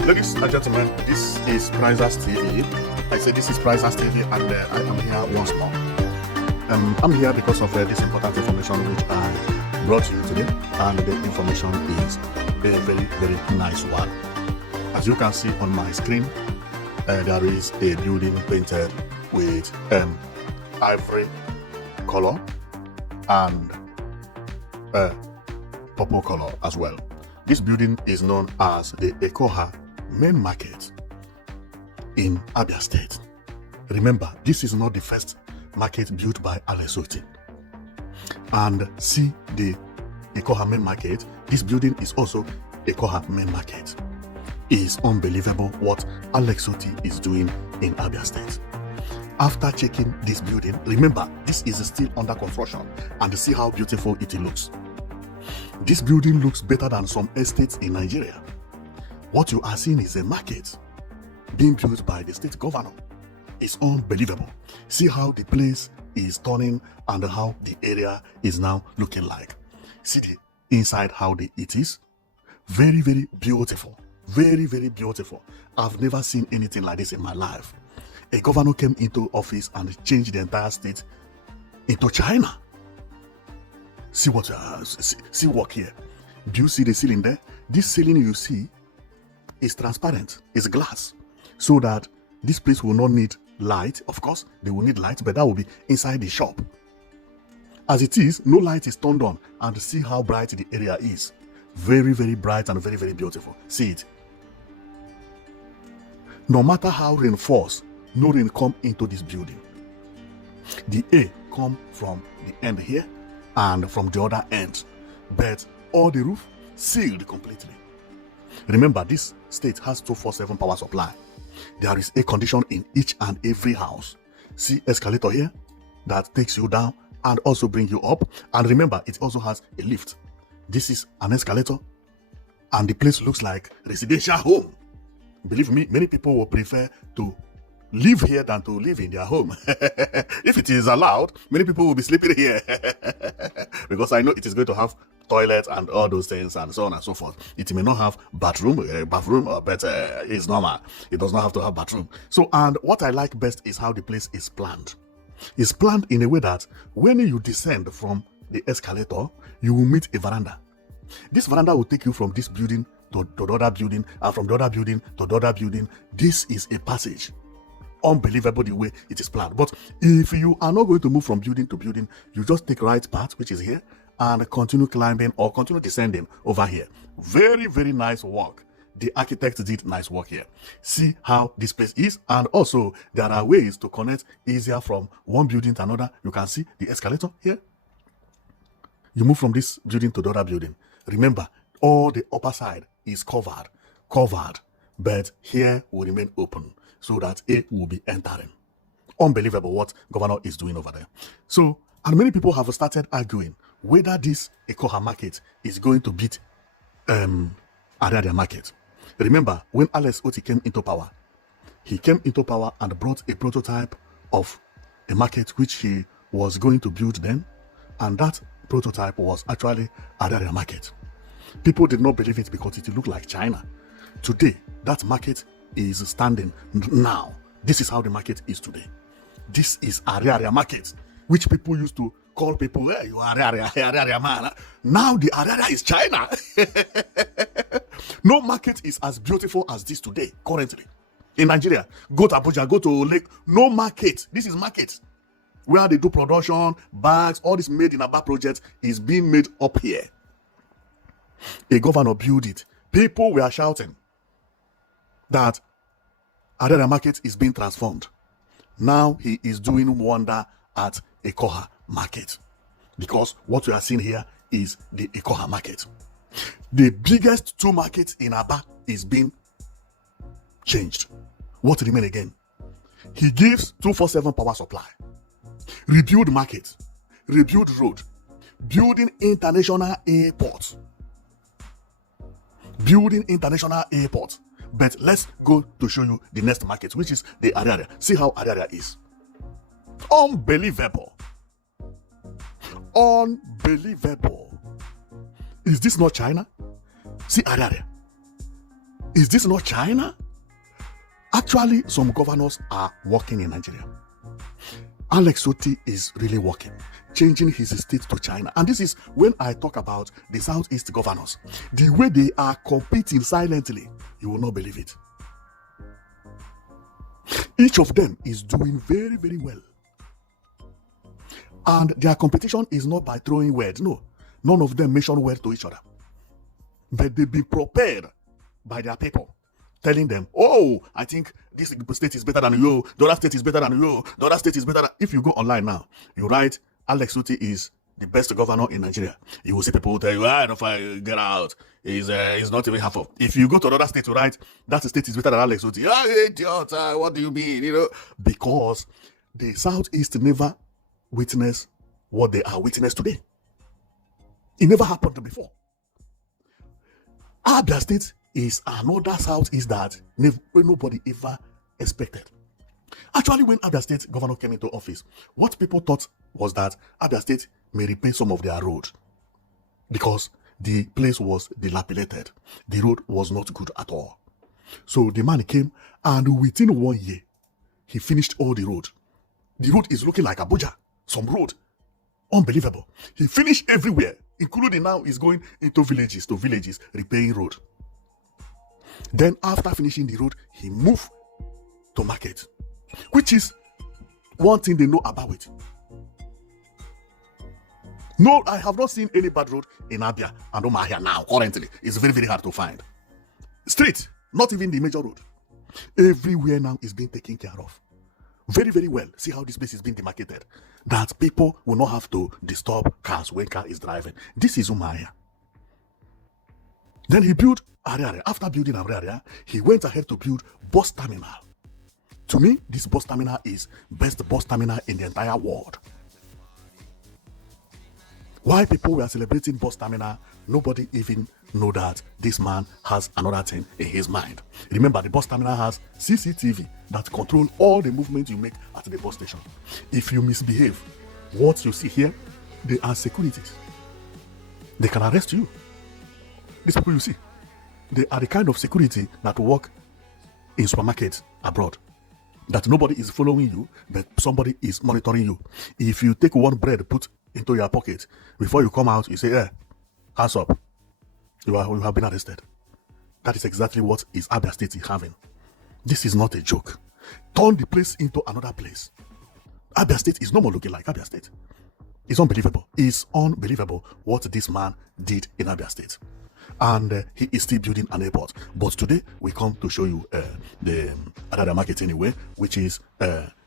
Ladies and gentlemen, this is Prizers TV. I say this is Prizers TV, and I am here once more. I'm here because of this important information which I brought to you today, and the information is a very nice one. As you can see on my screen, there is a building painted with ivory color and purple color as well. This building is known as the Ekeoha Main Market in Abia State. Remember, this is not the first market built by Otti. And see the Ekeoha Main Market. This building is also Ekeoha Main Market. It is unbelievable what Otti is doing in Abia State. After checking this building, remember, this is still under construction, and see how beautiful it looks. This building looks better than some estates in Nigeria. What you are seeing is a market being built by the state governor. It's unbelievable. See how the place is turning and how the area is now looking like. See the inside how it is. Very beautiful. Very beautiful. I've never seen anything like this in my life. A governor came into office and changed the entire state into China. See what see work here. Do you see the ceiling there? This ceiling you see is transparent, it's glass, so that this place will not need light. Of course, they will need light, but that will be inside the shop. As it is, no light is turned on, and see how bright the area is. Very bright and very beautiful. See it. No matter how rain falls, no rain come into this building. The air come from the end here and from the other end, but all the roof sealed completely. Remember, this state has 24/7 power supply. There is air condition in each and every house. See escalator here that takes you down and also bring you up, and remember, it also has a lift. This is an escalator, and the place looks like residential home. Believe me, many people will prefer to live here than to live in their home. If it is allowed, many people will be sleeping here because I know it is going to have toilet and all those things and so on and so forth. It may not have bathroom, but it's normal. It does not have to have bathroom. So, and what I like best is how the place is planned. It's planned in a way that when you descend from the escalator, you will meet a veranda. This veranda will take you from this building to the other building, and from the other building to the other building. This is a passage. Unbelievable the way it is planned. But if you are not going to move from building to building, you just take right path, which is here, and continue climbing or continue descending over here. Very nice work. The architect did nice work here. See how this place is, and also there are ways to connect easier from one building to another. You can see the escalator here. You move from this building to the other building. Remember, all the upper side is covered, but here will remain open, so that air will be entering. Unbelievable what governor is doing over there. So, and many people have started arguing whether this Ekeoha market is going to beat Abia market. Remember, when Otti came into power, he came into power and brought a prototype of a market which he was going to build then, and that prototype was actually Abia market. People did not believe it because it looked like China. Today, that market is standing now. This is how the market is today. This is Abia market, which people used to call people, hey, you are Abia man. Now the Abia is China. No market is as beautiful as this today, currently. In Nigeria, go to Abuja, go to Lake, no market. This is market where they do production, bags, all this made in Abia project is being made up here. A governor built it. People were shouting that Abia market is being transformed. Now he is doing wonder at Ekeoha market, because what we are seeing here is the Ekeoha market. The biggest two markets in Abia is being changed. What remain again? He gives 24/7 power supply, rebuild market, rebuild road, building international airport. But let's go to show you the next market, which is the Abia. See how Abia is. Unbelievable. Is this not China? See Abia. Is this not China? Actually, some governors are working in Nigeria. Alex Otti is really working, changing his state to China. And this is when I talk about the Southeast governors. The way they are competing silently, you will not believe it. Each of them is doing very, very well. And their competition is not by throwing words. No, none of them mention words to each other. But they've been prepared by their people, telling them, oh, I think this state is better than you, the other state is better than you, the other state is better than... If you go online now, you write, Alex Otti is the best governor in Nigeria. You will see people tell you, if I get out, is not even half of. If you go to another state to write, that state is better than Alex Otti. Idiot, what do you mean? Because the Southeast never witnessed what they are witness today. It never happened before. Abia State is another Southeast that nobody ever expected. Actually, when Abia State governor came into office, what people thought was that Abia State may repair some of their roads because the place was dilapidated. The road was not good at all. So the man came, and within 1 year, he finished all the road. The road is looking like Abuja, some road. Unbelievable. He finished everywhere, including now he's going into villages to villages, repairing road. Then after finishing the road, he moved to market, which is one thing they know about it. No, I have not seen any bad road in Abia and Umuahia now. Currently, it's very, very hard to find. Street, not even the major road. Everywhere now is being taken care of. Very, very well. See how this place is being demarcated. That people will not have to disturb cars when car is driving. This is Umuahia. Then he built Ariaria. After building Ariaria, he went ahead to build bus terminal. To me, this bus terminal is best bus terminal in the entire world. Why people were celebrating bus terminal, nobody even know that this man has another thing in his mind. Remember, the bus terminal has CCTV that control all the movements you make at the bus station. If you misbehave, what you see here, they are securities. They can arrest you. These people you see, they are the kind of security that work in supermarkets abroad. That nobody is following you, but somebody is monitoring you. If you take one bread, put into your pocket, before you come out, you say, hands up. You have been arrested. That is exactly what is Abia State having. This is not a joke. Turn the place into another place. Abia State is no more looking like Abia State. It's unbelievable. It's unbelievable what this man did in Abia State. And he is still building an airport. But today, we come to show you the other market anyway, which is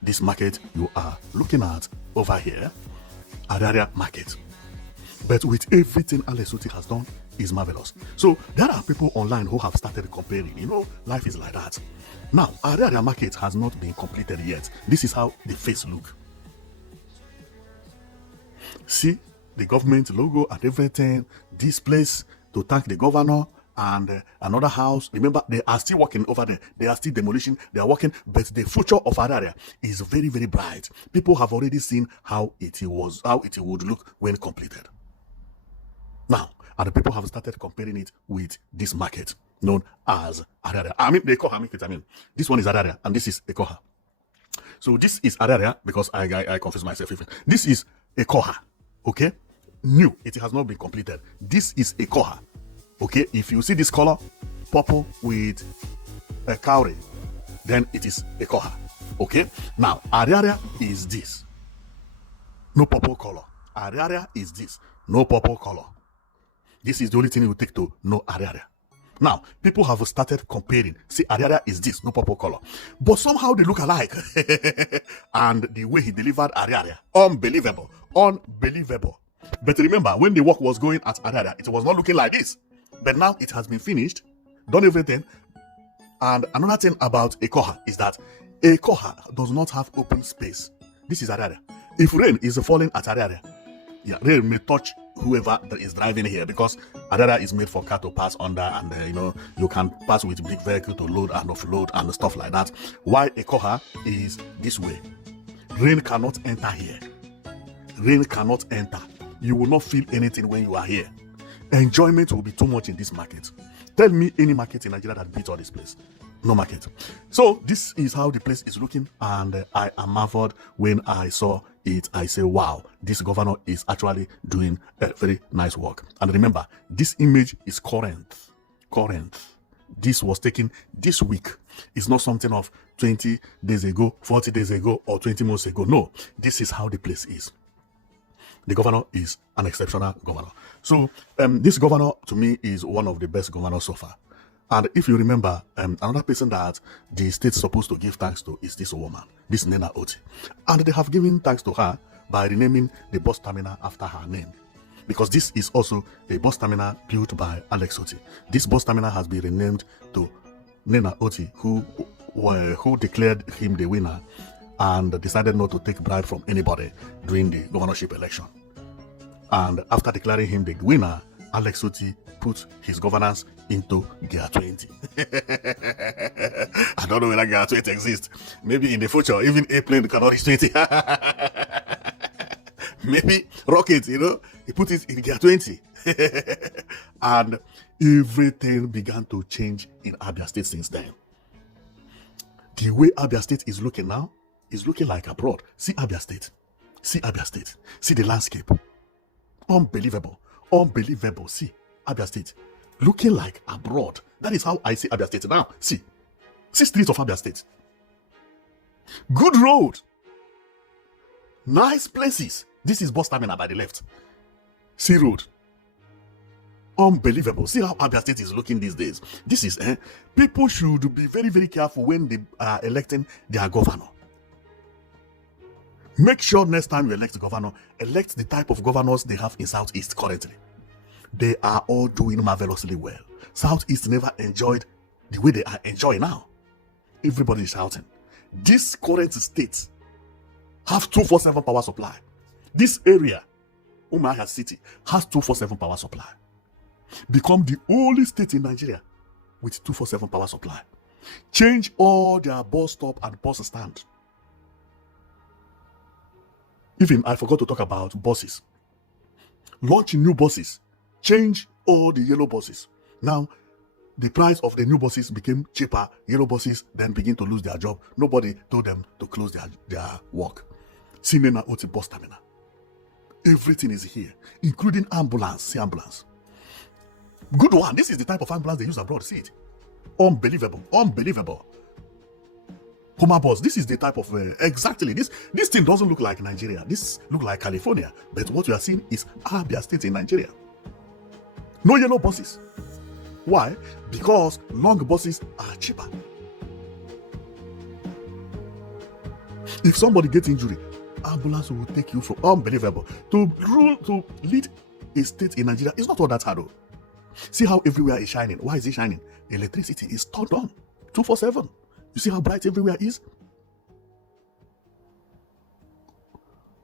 this market you are looking at over here, Araria Market. But with everything Alex Otti has done, is marvelous. So there are people online who have started comparing. Life is like that. Now, Araria Market has not been completed yet. This is how the face look. See the government logo and everything. This place to thank the governor and another house. Remember, they are still working over there. They are still demolishing. They are working. But the future of Araria is very, very bright. People have already seen how it would look when completed. Now, and the people have started comparing it with this market known as Araria. The Ekeoha market. This one is Araria and this is Ekeoha. So this is Araria because I confuse myself even. This is Ekeoha. Okay? New. It has not been completed. This is Ekeoha. Okay? If you see this color, purple with a cowrie, then it is Ekeoha. Okay? Now, Araria is this. No purple color. Araria is this. No purple color. This is the only thing it will take to know Araria. Now, people have started comparing. See, Araria is this, no purple color. But somehow they look alike. And the way he delivered Araria, unbelievable. Unbelievable. But remember, when the work was going at Araria, it was not looking like this. But now it has been finished, done everything. And another thing about Ekeoha is that Ekeoha does not have open space. This is Araria. If rain is falling at Araria, rain may touch whoever that is driving here, because Araria is made for car to pass under, and you can pass with big vehicle to load and offload and stuff like that. Why Ekeoha is this way? Rain cannot enter here. Rain cannot enter. You will not feel anything when you are here. Enjoyment will be too much in this market. Tell me any market in Nigeria that beats all this place. No market. So this is how the place is looking, and I am marveled when I saw it. I say, wow, this governor is actually doing a very nice work. And remember, this image is current. This was taken this week. It's not something of 20 days ago, 40 days ago, or 20 months ago. No, this is how the place is. The governor is an exceptional governor. So this governor, to me, is one of the best governors so far. And if you remember, another person that the state's supposed to give thanks to is this woman, this Nena Otti. And they have given thanks to her by renaming the bus terminal after her name. Because this is also a bus terminal built by Alex Otti. This bus terminal has been renamed to Nena Otti, who declared him the winner and decided not to take bribe from anybody during the governorship election. And after declaring him the winner, Alex Otti put his governance into Gear 20. I don't know whether Gear 20 exists. Maybe in the future, even airplane cannot reach 20. Maybe rocket, he put it in Gear 20. And everything began to change in Abia State since then. The way Abia State is looking now is looking like abroad. See Abia State. See Abia State. See the landscape. Unbelievable. See Abia State looking like abroad. That is how I see Abia State now. See streets of Abia State. Good road. Nice places. This is bus terminal by the left. See road. Unbelievable. See how Abia State is looking these days. This is, people should be very, very careful when they are electing their governor. Make sure next time you elect a governor, elect the type of governors they have in Southeast currently. They are all doing marvelously well. Southeast never enjoyed the way they are enjoying now. Everybody is shouting. This current state have 247 power supply. This area, Umuahia City, has 247 power supply. Become the only state in Nigeria with 247 power supply. Change all their bus stop and bus stand. Even I forgot to talk about buses. Launch new buses. Change all the yellow buses. Now, the price of the new buses became cheaper. Yellow buses then begin to lose their job. Nobody told them to close their work. See Nena Otti bus terminal. Everything is here, including ambulance. See ambulance. Good one. This is the type of ambulance they use abroad. See it. Unbelievable. Homa bus. This is the type of exactly this thing doesn't look like Nigeria. This look like California, but what you are seeing is Abia State in Nigeria. No yellow buses. Why? Because long buses are cheaper. If somebody gets injury, ambulance will take you from unbelievable. To lead a state in Nigeria is not all that hard. See how everywhere is shining. Why is it shining? Electricity is turned on 247. You see how bright everywhere is?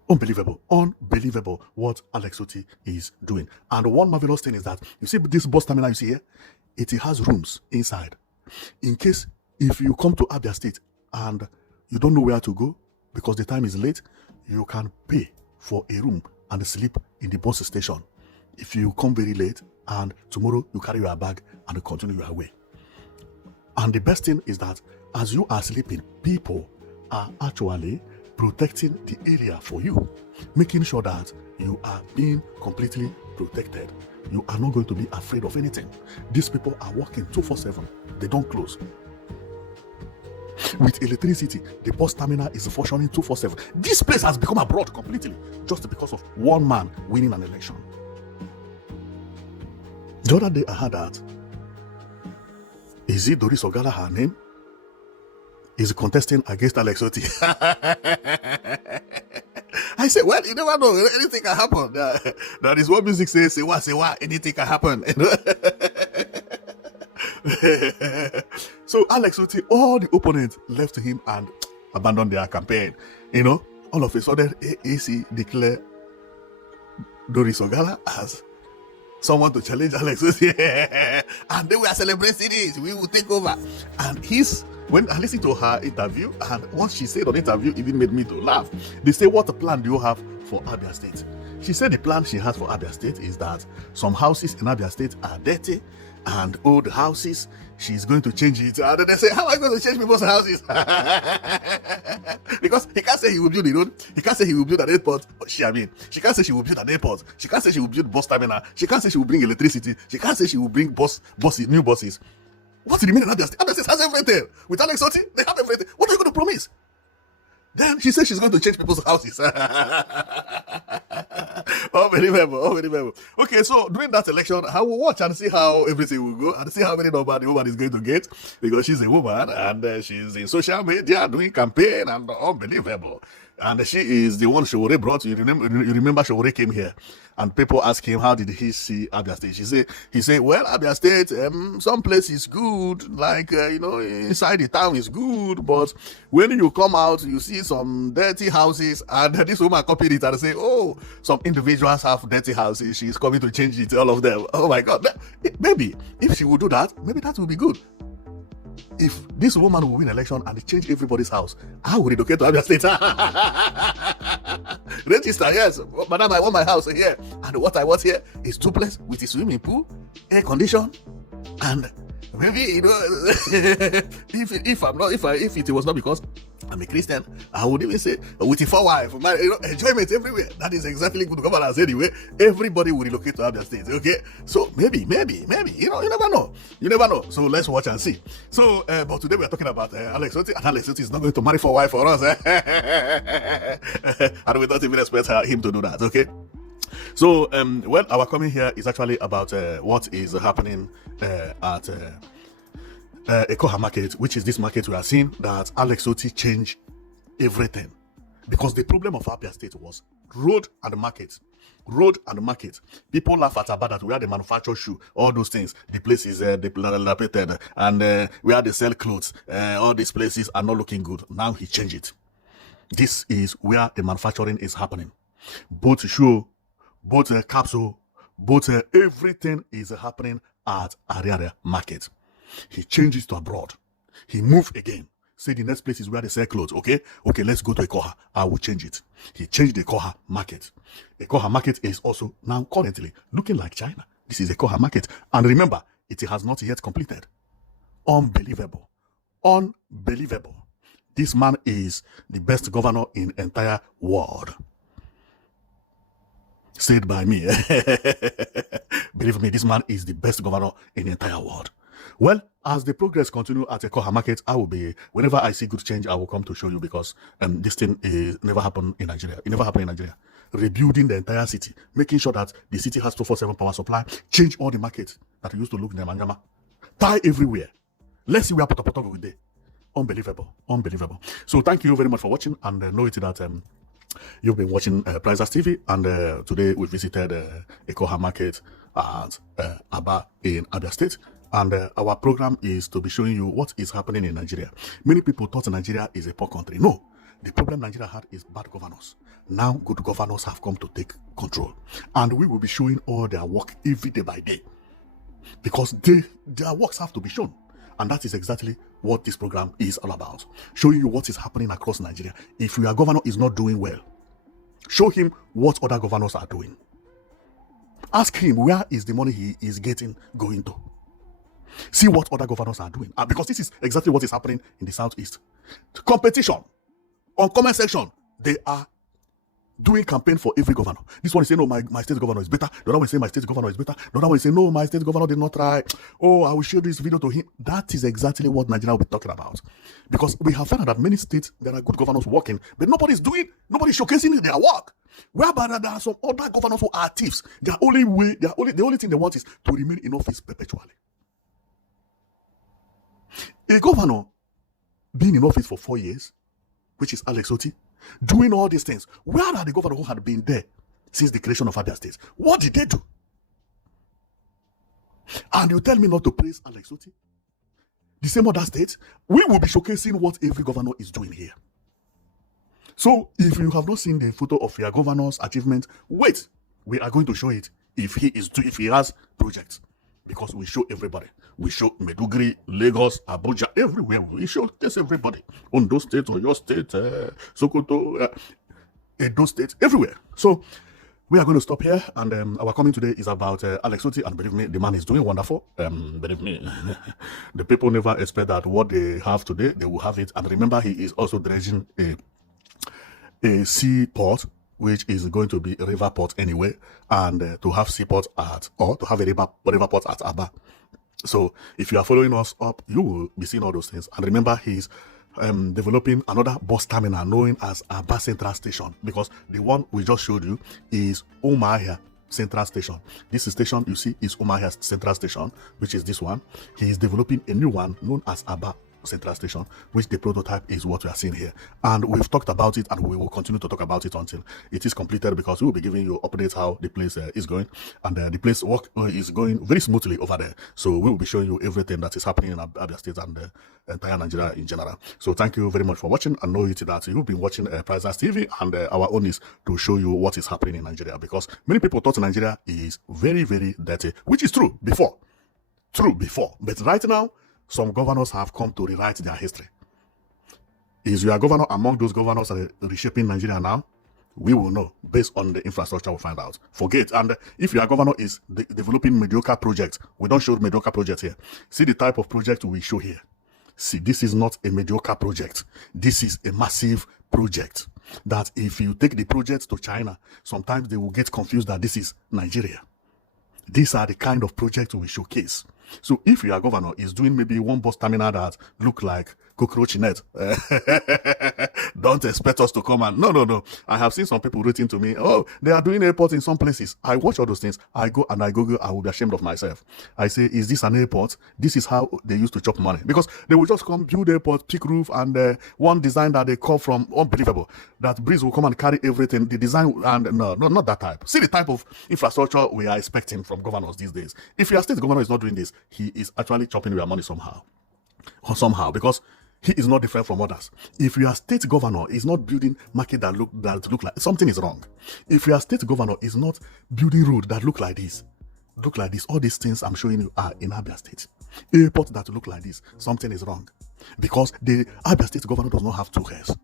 Unbelievable what Alex Otti is doing. And one marvelous thing is that, you see this bus terminal you see here? It has rooms inside. In case if you come to Abia State and you don't know where to go because the time is late, you can pay for a room and sleep in the bus station. If you come very late and tomorrow you carry your bag and continue your way. And the best thing is that as you are sleeping, people are actually protecting the area for you, making sure that you are being completely protected. You are not going to be afraid of anything. These people are working 247. They don't close. With electricity, the bus terminal is functioning 247. This place has become abroad completely just because of one man winning an election. The other day I heard that, is it Doris Ogala her name? Is contesting against Alex Otti. I said, well, you never know. Anything can happen. That is what music says. Say what, anything can happen. So Alex Otti, all the opponents left him and abandoned their campaign. All of a sudden, AAC declared Doris Ogala as someone to challenge Alex Otti. And they were celebrating it. We will take over. And when I listened to her interview, and what she said on the interview, it even made me to laugh. They say, what plan do you have for Abia State? She said the plan she has for Abia State is that some houses in Abia State are dirty and old houses. She's going to change it. And then they say, how am I going to change people's houses? Because he can't say he will build the road. He can't say he will build an airport. She can't say she will build an airport. She can't say she will build bus terminal. She can't say she will bring electricity. She can't say she will bring new buses. What remains in Abia State? Abia State has everything. With Alex Otti, they have everything. What are you going to promise? Then she says she's going to change people's houses. Unbelievable. Okay, so during that election, I will watch and see how everything will go and see how many number the woman is going to get, because she's a woman and she's in social media doing campaign and unbelievable. And she is the one Showore brought. You remember Showore came here and people asked him, how did he see Abia State? He said, well, Abia State, some place is good, like, inside the town is good, but when you come out, you see some dirty houses. And this woman copied it and said, oh, some individuals have dirty houses. She's coming to change it, all of them. Oh my God. Maybe if she would do that, maybe that would be good. If this woman will win election and change everybody's house, I will relocate to Abia State. Register, yes. Madam, I want my house here. And what I want here is duplex with a swimming pool, air condition, and maybe, if it was not because I'm a Christian, I would even say with a 4-wife, enjoyment everywhere. That is exactly good governance anyway. Everybody will relocate to Abia State. Okay, so maybe, you never know. So let's watch and see. So, but today we are talking about Alex Otti, and Alex Otti is not going to marry 4-wife for us, and we don't even expect him to do that. Okay. So, well, our coming here is actually about what is happening at Ekeoha market, which is this market we are seeing that Alex Otti changed everything. Because the problem of Abia State was road and market. People laugh at Abia that where they manufacture shoe, all those things. The places dilapidated, and where they sell clothes. All these places are not looking good. Now he changed it. This is where the manufacturing is happening. Both shoe, both capsule, both everything is happening at Ariaria market. He changes to abroad. He moved again. Say the next place is where they sell clothes. Okay, let's go to Ekeoha. I will change it. He changed the Ekeoha market. Ekeoha market is also now currently looking like China. This is Ekeoha market. And remember, it has not yet completed. Unbelievable. This man is the best governor in the entire world. Said by me. Believe me, this man is the best governor in the entire world. Well, as the progress continue at Ekeoha market, whenever I see good change, I will come to show you, because this thing never happened in Nigeria. It never happened in Nigeria. Rebuilding the entire city, making sure that the city has 24/7 power supply, change all the markets that used to look Nemanyama, tie everywhere. Let's see where Potopoto will be. Unbelievable. So thank you very much for watching, and know it that you've been watching Prizers TV, and today we visited Ekeoha market at Abia in Abia State. And our program is to be showing you what is happening in Nigeria. Many people thought Nigeria is a poor country. No, the problem Nigeria had is bad governors. Now good governors have come to take control. And we will be showing all their work every day by day. Because their works have to be shown. And that is exactly what this program is all about. Showing you what is happening across Nigeria. If your governor is not doing well, show him what other governors are doing. Ask him where is the money he is getting going to. See what other governors are doing. Because this is exactly what is happening in the Southeast. Competition. On comment section, they are doing campaign for every governor. This one is saying, no, my state governor is better. The other one is saying, my state governor is better. The other one is saying, no, my state governor did not try. Oh, I will show this video to him. That is exactly what Nigeria will be talking about. Because we have found out that many states, there are good governors working, but nobody's showcasing their work. Whereby there are some other governors who are thieves. The only thing they want is to remain in office perpetually. A governor being in office for 4 years, which is Alex Otti, doing all these things. Where are the governors who had been there since the creation of Abia State? What did they do? And you tell me not to praise Alex Otti? The same other states, we will be showcasing what every governor is doing here. So if you have not seen the photo of your governor's achievement, wait, we are going to show it if he has projects. Because we show everybody. We show Meduguri, Lagos, Abuja, everywhere. We show this everybody. Ondo State, Oyo State, Sokoto, Edo State, everywhere. So We are going to stop here, and our coming today is about Alex Otti, and believe me, the man is doing wonderful. Believe me, the people never expect that what they have today, they will have it. And remember, he is also dredging a seaport, which is going to be a river port anyway, and to have seaport or to have a river port at Abia. So if you are following us up, you will be seeing all those things. And remember, he's developing another bus terminal known as Abia Central Station, because the one we just showed you is Umuahia Central Station. This station you see is Umuahia Central Station, which is this one. He is developing a new one known as Abia Central Station, which the prototype is what we are seeing here. And we've talked about it, and we will continue to talk about it until it is completed, because we will be giving you updates how the place is going. And the place work is going very smoothly over there. So we will be showing you everything that is happening in Abia State and the entire Nigeria in general. So thank you very much for watching, and know it that you've been watching Prizers TV, and our own is to show you what is happening in Nigeria, because many people thought Nigeria is very, very dirty, which is true before. But right now, some governors have come to rewrite their history. Is your governor among those governors that are reshaping Nigeria now? We will know based on the infrastructure. We'll find out. Forget. And if your governor is developing mediocre projects, we don't show mediocre projects here. See the type of project we show here. See, this is not a mediocre project. This is a massive project that if you take the project to China, sometimes they will get confused that this is Nigeria. These are the kind of projects we showcase. So if your governor is doing maybe one bus terminal that look like cockroach net, don't expect us to come and no. I have seen some people writing to me, oh, they are doing airports in some places. I watch all those things. I go and I Google, I will be ashamed of myself. I say, is this an airport? This is how they used to chop money, because they will just come build airport, pick roof, and one design that they call from unbelievable. That breeze will come and carry everything. The design, and no, not that type. See the type of infrastructure we are expecting from governors these days. If your state governor is not doing this, he is actually chopping your money somehow, because he is not different from others. If your state governor is not building market that look like, something is wrong. If your state governor is not building road that look like this, all these things I'm showing you are in Abia State. Airport that look like this, something is wrong, because the Abia State governor does not have two heads,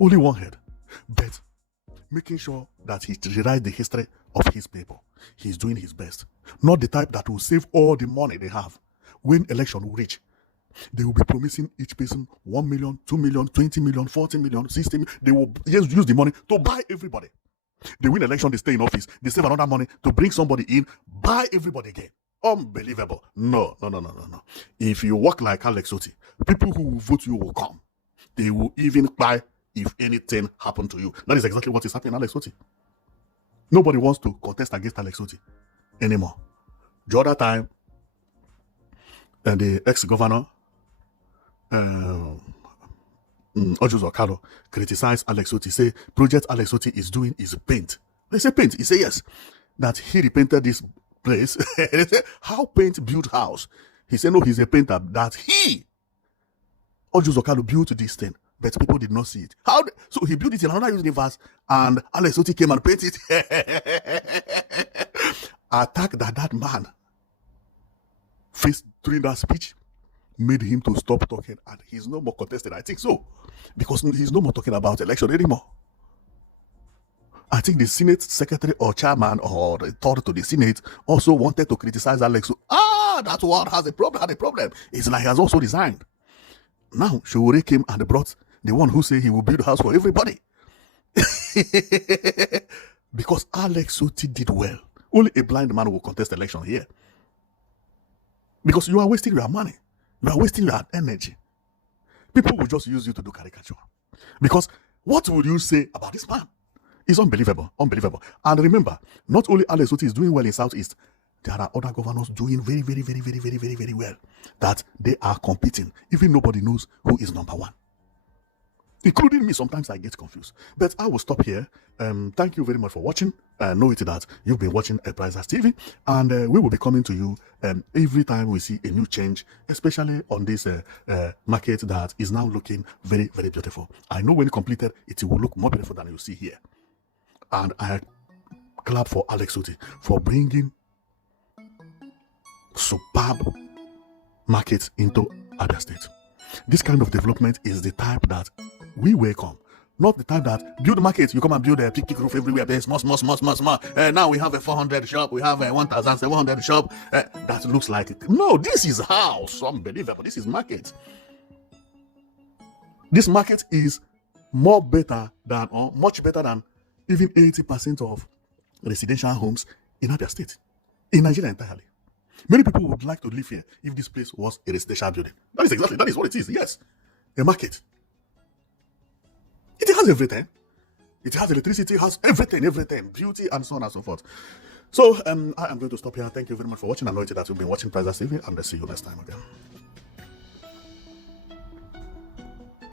only one head. But making sure that he rewrites the history of his people, he's doing his best. Not the type that will save all the money they have. When election will reach, they will be promising each person 1 million, 2 million, 20 million, 40 million, 60 million. They will just use the money to buy everybody. They win election, they stay in office, they save another money to bring somebody in, buy everybody again. Unbelievable. No. If you work like Alex Otti, people who will vote you will come. They will even cry if anything happened to you. That is exactly what is happening to Alex Otti. Nobody wants to contest against Alex Otti anymore. The other time, the ex-governor, Otti criticized Alex Otti, say project Alex Otti is doing is paint. They say paint. He say yes, that he repainted this place. They say, how paint built house? He said no, he's a painter. That he, Otti built this thing, but people did not see it. So he built it in another universe, and Alex Otti came and painted it. Attack that man faced during that speech made him to stop talking, and he's no more contested. I think so, because he's no more talking about election anymore. I think the Senate secretary or chairman or the third to the Senate also wanted to criticize Alex. That's what had a problem. It's like he has also resigned. Now Showore came and brought the one who said he will build a house for everybody. Because Alex Otti did well. Only a blind man will contest election here. Because you are wasting your money. You are wasting your energy. People will just use you to do caricature. Because what would you say about this man? It's unbelievable. And remember, not only Alex Otti is doing well in Southeast, there are other governors doing very, very, very, very, very, very, very well. That they are competing. Even nobody knows who is number one. Including me, sometimes I get confused. But I will stop here. Thank you very much for watching. Know it that you've been watching Prizers TV, and we will be coming to you every time we see a new change, especially on this market that is now looking very, very beautiful. I know when completed, it will look more beautiful than you see here. And I clap for Alex Otti for bringing superb markets into Abia State. This kind of development is the type that we welcome. Not the time that build market, you come and build a pick roof everywhere. There's small. Now we have a 400 shop, we have a 1,700 shop. That looks like it. No, this is house. Unbelievable. This is market. This market is much better than even 80% of residential homes in Abia State, in Nigeria entirely. Many people would like to live here if this place was a residential building. That is what it is. Yes, a market. It has everything. It has electricity, it has everything, beauty, and so on and so forth. So I am going to stop here. Thank you very much for watching. I know that you've been watching Price TV, and I'll see you next time again.